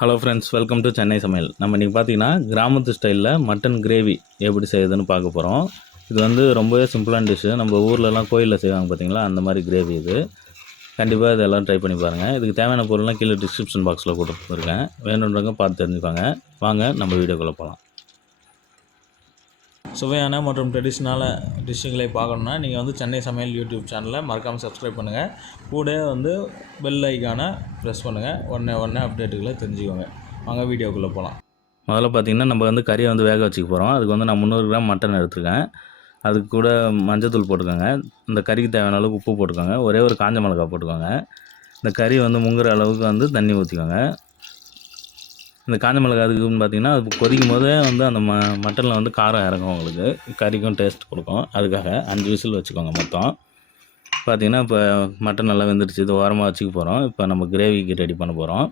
Hello friends, welcome to Chennai சமையல். நம்ம இன்றைக்கி பார்த்தீங்கன்னா கிராமத்து ஸ்டைலில் மட்டன் கிரேவி எப்படி செய்யுதுன்னு பார்க்க போகிறோம். இது வந்து ரொம்பவே சிம்பிளான டிஷ்ஷு. நம்ம ஊர்லலாம் கோயிலில் செய்வாங்க பார்த்தீங்களா, அந்த மாதிரி கிரேவி இது. கண்டிப்பாக இது எல்லோரும் ட்ரை பண்ணி பாருங்கள். இதுக்கு தேவையான பொருள்லாம் கீழே டிஸ்கிரிப்ஷன் பாக்ஸில் கொடுத்துருக்கேன். வேணுன்றவங்க பார்த்து தெரிஞ்சுப்பாங்க. வாங்க நம்ம வீடியோக்குள்ளே போகலாம். சுவையான மற்றும் ட்ரெடிஷ்னலான டிஷ்ஷுகளை பார்க்கணுன்னா நீங்கள் வந்து சென்னை சமையல் யூடியூப் சேனலை மறக்காமல் சப்ஸ்கிரைப் பண்ணுங்கள். கூட வந்து பெல் ஐக்கானை ப்ரெஸ் பண்ணுங்கள். உடனே அப்டேட்டுகளை தெரிஞ்சுக்கோங்க. வாங்க வீடியோக்குள்ளே போகலாம். முதல்ல பார்த்திங்கன்னா நம்ம வந்து கறியை வந்து வேக வச்சுக்க போகிறோம். அதுக்கு வந்து நான் 300 கிராம் மட்டன் எடுத்துருக்கேன். அதுக்கு கூட மஞ்சத்தூள் போட்டுக்கோங்க. இந்த கறிக்கு தேவையான அளவுக்கு உப்பு போட்டுக்கோங்க. ஒரே ஒரு காஞ்ச மிளகாய் போட்டுக்கோங்க. இந்த கறி வந்து முங்குற அளவுக்கு வந்து தண்ணி ஊற்றிக்கோங்க. இந்த காஞ்ச மிளகாய் அதுக்குன்னு பார்த்திங்கன்னா அது கொதிக்கும் போதே வந்து அந்த மட்டனில் வந்து காரம் இறங்கும். உங்களுக்கு கறிக்கும் டேஸ்ட் கொடுக்கும். அதுக்காக 5 விசில் வச்சுக்கோங்க. மொத்தம் பார்த்திங்கன்னா இப்போ மட்டன் நல்லா வெந்துடுச்சு. இது ஓரமாக வச்சுக்க போகிறோம். இப்போ நம்ம கிரேவிக்கு ரெடி பண்ண போகிறோம்.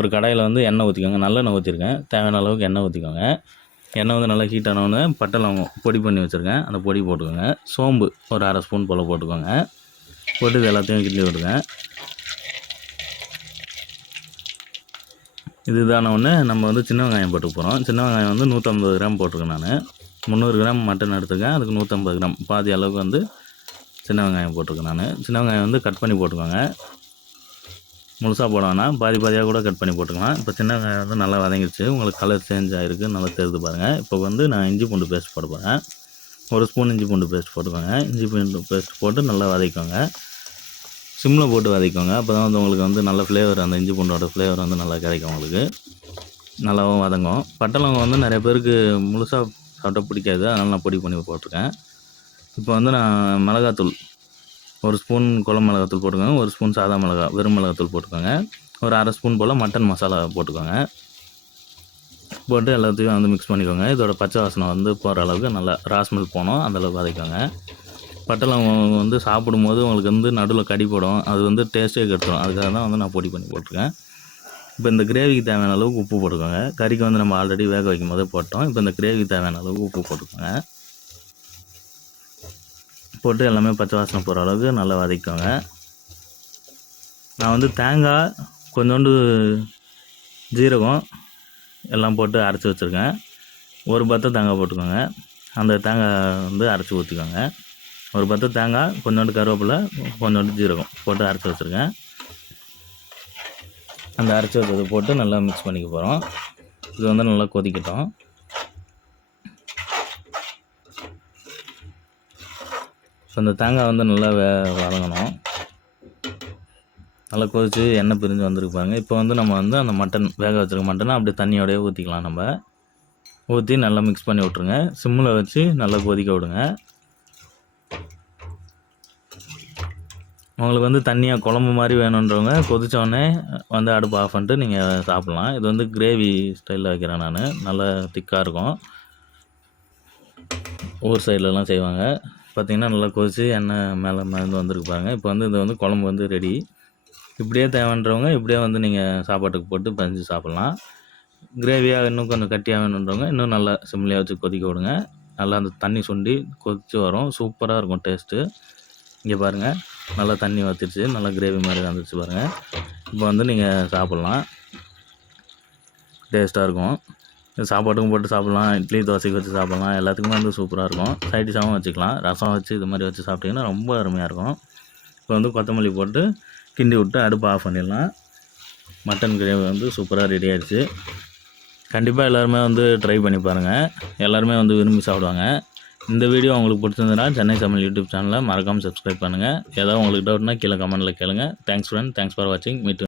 ஒரு கடாயில் வந்து எண்ணெய் ஊற்றிக்கோங்க. நல்லெண்ணெய் ஊற்றிருக்கேன். தேவையான அளவுக்கு எண்ணெய் ஊற்றிக்கோங்க. எண்ணெய் வந்து நல்லா ஹீட் ஆனவுடனே பட்டை லவங்கம் பொடி பண்ணி வச்சுருக்கேன். அந்த பொடி போட்டுக்கோங்க. சோம்பு ஒரு 1/2 ஸ்பூன் போல் போட்டுக்கோங்க. போட்டு இது எல்லாத்தையும் கிண்டி விடுங்க. இதுதான ஒன்று நம்ம வந்து சின்ன வெங்காயம் போட்டு போகிறோம். சின்ன வெங்காயம் வந்து 150 கிராம் போட்டிருக்கேன். நான் 300 கிராம் மட்டன் எடுத்துக்கேன். அதுக்கு 150 கிராம் பாதி அளவுக்கு வந்து சின்ன வெங்காயம் போட்டிருக்கேன். நான் சின்ன வெங்காயம் வந்து கட் பண்ணி போட்டுக்கோங்க. முழுசாக போட வேணாம், பாதி பாதியாக கூட கட் பண்ணி போட்டுக்கலாம். இப்போ சின்ன வெங்காயம் வந்து நல்லா வதங்கிடுச்சு. உங்களுக்கு கலர் சேஞ்ச் ஆகிருக்கு, நல்லா தெரிஞ்சு பாருங்கள். இப்போ வந்து நான் இஞ்சி பூண்டு பேஸ்ட் போட போகிறேன். 1 ஸ்பூன் இஞ்சி பூண்டு பேஸ்ட் போட்டுக்கோங்க. இஞ்சி பூண்டு பேஸ்ட் போட்டு நல்லா வதக்கிக்கோங்க. சிம்மில் போட்டு வதக்கிக்கோங்க. அப்போ தான் வந்து உங்களுக்கு வந்து நல்ல ஃப்ளேவர், அந்த இஞ்சி பூண்டோட ஃப்ளேவர் வந்து நல்லா கிடைக்கும். உங்களுக்கு நல்லாவும் வதங்கும். பட்டலவங்கம் வந்து நிறைய பேருக்கு முழுசாக சாப்பிட்டா பிடிக்காது, அதனால் நான் பொடி பண்ணி போட்டிருக்கேன். இப்போ வந்து நான் மிளகாத்தூள் 1 ஸ்பூன் குழம்பு மிளகாத்தூள் போட்டுக்கோங்க. 1 ஸ்பூன் சாதா மிளகா வெறும் மிளகாத்தூள் போட்டுக்கோங்க. ஒரு 1/2 ஸ்பூன் போல் மட்டன் மசாலா போட்டுக்கோங்க. போட்டு எல்லாத்தையும் வந்து மிக்ஸ் பண்ணிக்கோங்க. இதோட பச்சை வாசனை வந்து போகிற அளவுக்கு நல்லா ராஸ்மெல் போனோம், அந்தளவுக்கு வதக்கிக்கோங்க. பட்டலவங்கம் வந்து சாப்பிடும்போது உங்களுக்கு வந்து நடுவில் கடி போடும், அது வந்து டேஸ்ட்டே கெடுத்துடும். அதுக்காக தான் வந்து நான் பொடி பண்ணி போட்டிருக்கேன். இப்போ இந்த கிரேவிக்கு தேவையான அளவுக்கு உப்பு போட்டுக்கோங்க. கறிக்கு வந்து நம்ம ஆல்ரெடி வேக வைக்கும் போதே போட்டோம். இப்போ இந்த கிரேவிக்கு தேவையான அளவுக்கு உப்பு போட்டுக்கோங்க. போட்டு எல்லாமே பச்சை வாசனை போகிற அளவுக்கு நல்லா வதக்கிக்கோங்க. நான் வந்து தேங்காய் கொஞ்சோண்டு ஜீரகம் எல்லாம் போட்டு அரைச்சி வச்சுருக்கேன். ஒரு பத்தை தேங்காய் போட்டுக்கோங்க. அந்த தேங்காய் வந்து அரைச்சி ஊற்றிக்கோங்க. ஒரு பத்து தேங்காய், கொஞ்சோண்டு கருவேப்பிலை, கொஞ்சோண்டு ஜீரகம் போட்டு அரைச்சி வச்சுருக்கேன். அந்த அரைச்சி வச்சதை போட்டு நல்லா மிக்ஸ் பண்ணிக்க போகிறோம். இது வந்து நல்லா கொதிக்கட்டும். ஸோ இந்த தேங்காய் வந்து நல்லா வதங்கணும். நல்லா கொதித்து எண்ணெய் பிரிஞ்சு வந்துருக்கு பாருங்கள். இப்போ வந்து நம்ம வந்து அந்த மட்டன் வேக வச்சுருக்க மட்டனை அப்படியே தண்ணியோடய ஊற்றிக்கலாம். நம்ம ஊற்றி நல்லா மிக்ஸ் பண்ணி விட்ருங்க. சிம்மில் வச்சு நல்லா கொதிக்க விடுங்க. உங்களுக்கு வந்து தண்ணியாக குழம்பு மாதிரி வேணுன்றவங்க கொதித்தோடனே வந்து அடுப்பு ஆஃப் பண்ணிட்டு நீங்கள் சாப்பிட்லாம். இது வந்து கிரேவி ஸ்டைலில் வைக்கிறேன் நான். நல்லா திக்காக இருக்கும். ஊர் சைட்லலாம் செய்வாங்க. பார்த்திங்கன்னா நல்லா கொதித்து எண்ணெய் மேலே மருந்து வந்துருக்கு பாருங்கள். இப்போ வந்து இது வந்து குழம்பு வந்து ரெடி. இப்படியே தேவைன்றவங்க இப்படியே வந்து நீங்கள் சாப்பாட்டுக்கு போட்டு பஞ்சு சாப்பிட்லாம். கிரேவியாக இன்னும் கொஞ்சம் கட்டியாக வேணுன்றவங்க இன்னும் நல்லா சிம்லியாக வச்சு கொதிக்க விடுங்க. நல்லா அந்த தண்ணி சுண்டி கொதித்து வரும். சூப்பராக இருக்கும் டேஸ்ட்டு. இங்கே பாருங்கள், நல்லா தண்ணி வற்றிடுச்சு, நல்லா கிரேவி மாதிரி வந்துடுச்சு பாருங்கள். இப்போ வந்து நீங்கள் சாப்பிட்லாம். டேஸ்ட்டாக இருக்கும். சாப்பாட்டுக்கும் போட்டு சாப்பிட்லாம், இட்லி தோசைக்கு வச்சு சாப்பிட்லாம், எல்லாத்துக்குமே வந்து சூப்பராக இருக்கும். சைட் டிஷ்ஷாகவும் வச்சுக்கலாம். ரசம் வச்சு இது மாதிரி வச்சு சாப்பிட்டிங்கன்னா ரொம்ப அருமையாக இருக்கும். இப்போ வந்து கொத்தமல்லி போட்டு கிண்டி விட்டு அடுப்பு ஆஃப் பண்ணிடலாம். மட்டன் கிரேவி வந்து சூப்பராக ரெடி ஆகிடுச்சு. கண்டிப்பாக எல்லாருமே வந்து ட்ரை பண்ணி பாருங்கள். எல்லாருமே வந்து விரும்பி சாப்பிடுவாங்க. இந்த வீடியோ உங்களுக்கு பிடிச்சிருந்ததுன்னா சென்னை சமையல் யூடியூப் சேனலை மறக்காமல் சப்ஸ்கிரைப் பண்ணுங்கள். ஏதாவது உங்களுக்கு டவுட்னா கீழே கமெண்ட்டில் கேளுங்க. தேங்க்ஸ் ஃப்ரெண்ட், தேங்க்ஸ் ஃபார் வாட்சிங். மீட்